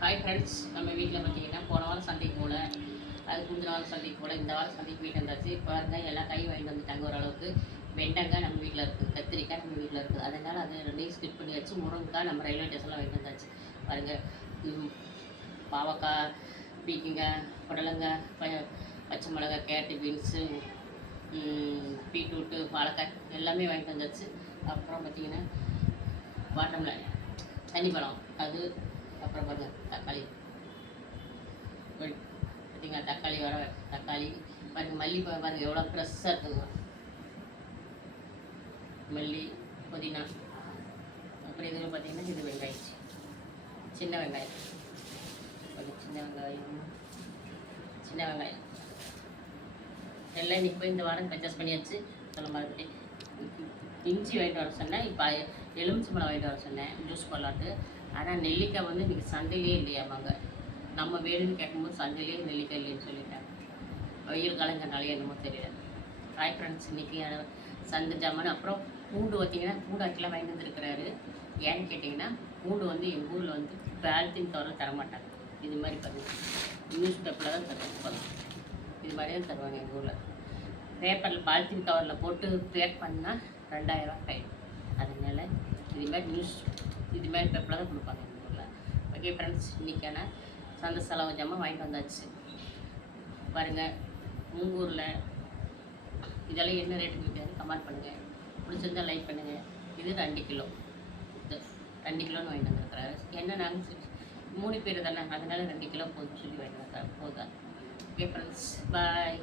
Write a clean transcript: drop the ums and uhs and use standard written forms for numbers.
Hi friends, நம்ம வீட்டில் பார்த்தீங்கன்னா போன வாரம் சந்தைக்கு போல, அதுக்கு முந்தின வாரம் சந்தைக்கு போல, இந்த வாரம் சந்தைக்கு போயிட்டு வந்தாச்சு. இப்போ பாருங்கள் எல்லாம் கை வாங்கிட்டு வந்துட்டாங்க ஓரளவுக்கு. வெண்டங்காய் நம்ம வீட்டில் இருக்குது, கத்திரிக்காய் நம்ம வீட்டில் இருக்குது, அதனால் அதை ரெண்டையும் ஸ்கிப் பண்ணி வச்சு முருங்கைக்காய் நம்ம ரயில்வே ஸ்டேஷனில் வாங்கிட்டு வந்தாச்சு. பாருங்கள், பாவக்காய், பீக்கிங்காய், புடலங்காய், பச்சை மிளகாய், கேரட்டு, பீன்ஸு, பீட்ரூட்டு, வாழைக்காய் எல்லாமே வாங்கிட்டு வந்தாச்சு. அப்புறம் பார்த்திங்கன்னா வாட்டர்மெலன், தண்ணி பழம் அது, அப்புறம் பாருங்கள் தக்காளி, பார்த்தீங்கன்னா தக்காளி தக்காளி பாருங்கள், மல்லி பாருங்கள் எவ்வளோ ஃப்ரெஷ்ஷாக இருக்குங்க. மல்லி, புதினா, அப்புறம் இதில் பார்த்தீங்கன்னா இது வெங்காயம், சின்ன வெங்காயம், சின்ன வெங்காயம் எல்லாம் இன்றைக்கி போய் இந்த வாரம் பர்ச்சேஸ் பண்ணியாச்சு. சொல்ல மாதிரி இஞ்சி வாங்கிட்டு வர சொன்னேன், இப்போ எலுமிச்சம்பழம் வாங்கிட்டு வர சொன்னேன் ஜூஸ் போடலான்ட்டு. ஆனால் நெல்லிக்காய் வந்து இன்றைக்கி சந்தையிலே இல்லையாமாங்க. நம்ம வேணும்னு கேட்கும்போது சந்தையிலே நெல்லிக்காய் இல்லைன்னு சொல்லிட்டாங்க. வெயில் காலங்கிறனாலே என்னமோ தெரியல. ஹாய் ஃப்ரெண்ட்ஸ், இன்றைக்கி சந்தை ஜாமான். அப்புறம் பூண்டு பார்த்திங்கன்னா பூண்டு அக்கிலாம் வாங்கிட்டு வந்துருக்கிறாரு. ஏன்னு கேட்டிங்கன்னா பூண்டு வந்து எங்கள் ஊரில் வந்து பாலித்தீன் கவரில் தரமாட்டாங்க. இது மாதிரி பாருங்கள், நியூஸ் பேப்பரில் தான் தருவாங்க. இது மாதிரி தான் தருவாங்க எங்கள் ஊரில். பேப்பரில் பாலித்தீன் கவரில் போட்டு பேக் பண்ணால் 2000 ஆகிடும். அதனால் இது மாதிரி பேப்பரில் தான் கொடுப்பாங்க எங்கள் ஊரில். ஓகே ஃப்ரெண்ட்ஸ், இன்றைக்கான சந்தை செலவு ஜாமான் வாங்கிட்டு வந்தாச்சு. பாருங்கள், உங்கள் ஊரில் இதெல்லாம் என்ன ரேட்டுக்கு விற்காது கமெண்ட் பண்ணுங்கள். பிடிச்சிருந்தால் லைக் பண்ணுங்கள். இது 2 கிலோ, இது 2 கிலோன்னு வாங்கிட்டு வந்துருக்குறாரு. என்ன நாங்கள் 3 பேர் தானே, அதனால் 2 கிலோ போதுன்னு சொல்லி வாங்கிட்டு வந்துருக்காரு. போதும். ஓகே ஃப்ரெண்ட்ஸ், பாய்.